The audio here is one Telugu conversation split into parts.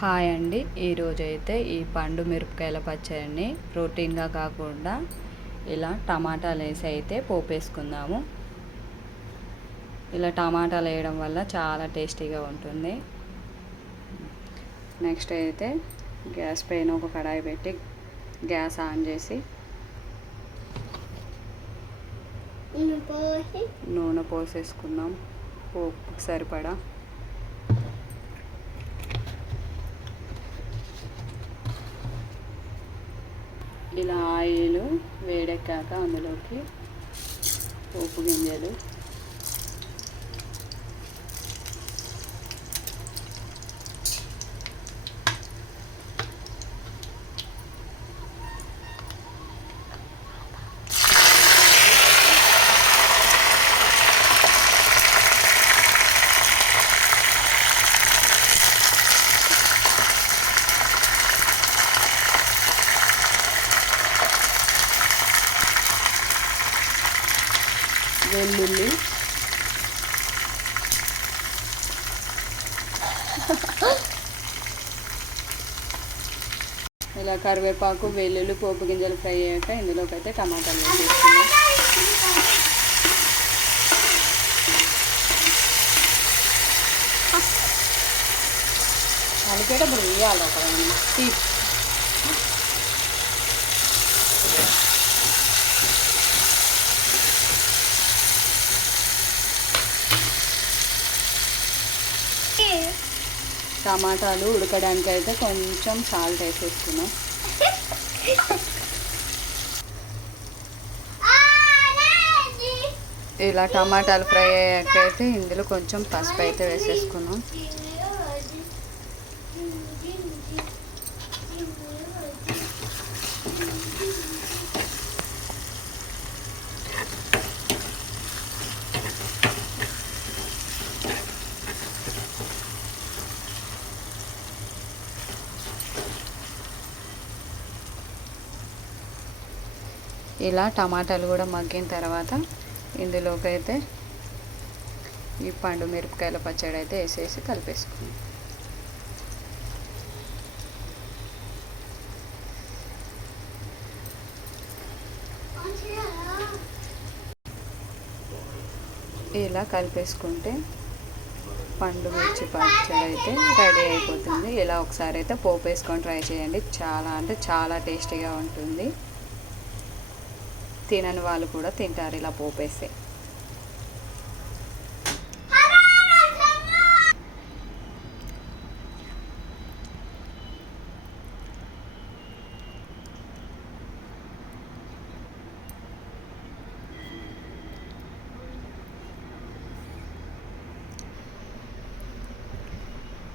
హాయ్ అండి. ఈరోజైతే ఈ పండు మిరపకాయల పచ్చడిని రొటీన్గా కాకుండా ఇలా టమాటాలు వేసి అయితే పోపేసుకుందాము. ఇలా టమాటాలు వేయడం వల్ల చాలా టేస్టీగా ఉంటుంది. నెక్స్ట్ అయితే గ్యాస్ పైన ఒక కడాయి పెట్టి గ్యాస్ ఆన్ చేసి నూనె పోసేసుకుందాం. పోపుకి సరిపడా ఇలా ఆయిల్ వేడెక్కాక అందులోకి పోపు గింజలు, వెల్లుల్లి, ఇలా కరివేపాకు, వెల్లుల్లి, పోపు గింజలు ఫ్రై అయ్యాక ఇందులోకి అయితే టమాటాలు వేసేసుకున్నాం. కలిపేటప్పుడు వేయాలి ఒక టమాటాలు ఉడకడానికి అయితే కొంచెం సాల్ట్ వేసేసుకున్నాం. ఇలా టమాటాలు ఫ్రై అయ్యాక అయితే ఇందులో కొంచెం పసుపు అయితే వేసేసుకున్నాం. ఇలా టమాటాలు కూడా మగ్గిన తర్వాత ఇందులోకి అయితే ఈ పండు మిరపకాయల పచ్చడి అయితే వేసేసి కలిపేసుకుందాం. ఇలా కలిపేసుకుంటే పండు మిర్చి పచ్చడి అయితే రెడీ అయిపోతుంది. ఇలా ఒకసారి అయితే పోపు వేసుకొని ట్రై చేయండి. చాలా అంటే చాలా టేస్టీగా ఉంటుంది. తినని వాళ్ళు కూడా తింటారు ఇలా పోపేస్తే.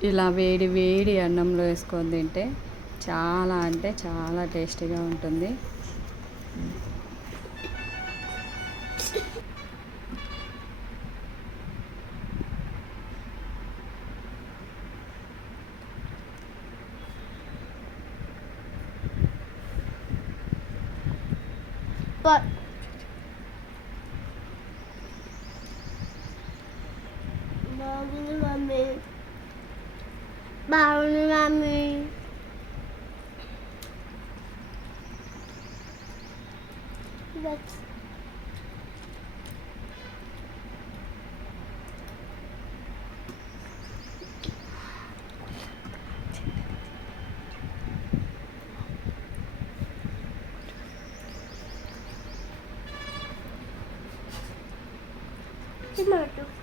ఇలా వేడి వేడి అన్నంలో వేసుకొని తింటే చాలా అంటే చాలా టేస్టీగా ఉంటుంది. బాగుంది మమ్మీ, బాగుంది మమ్మీ. Tomato.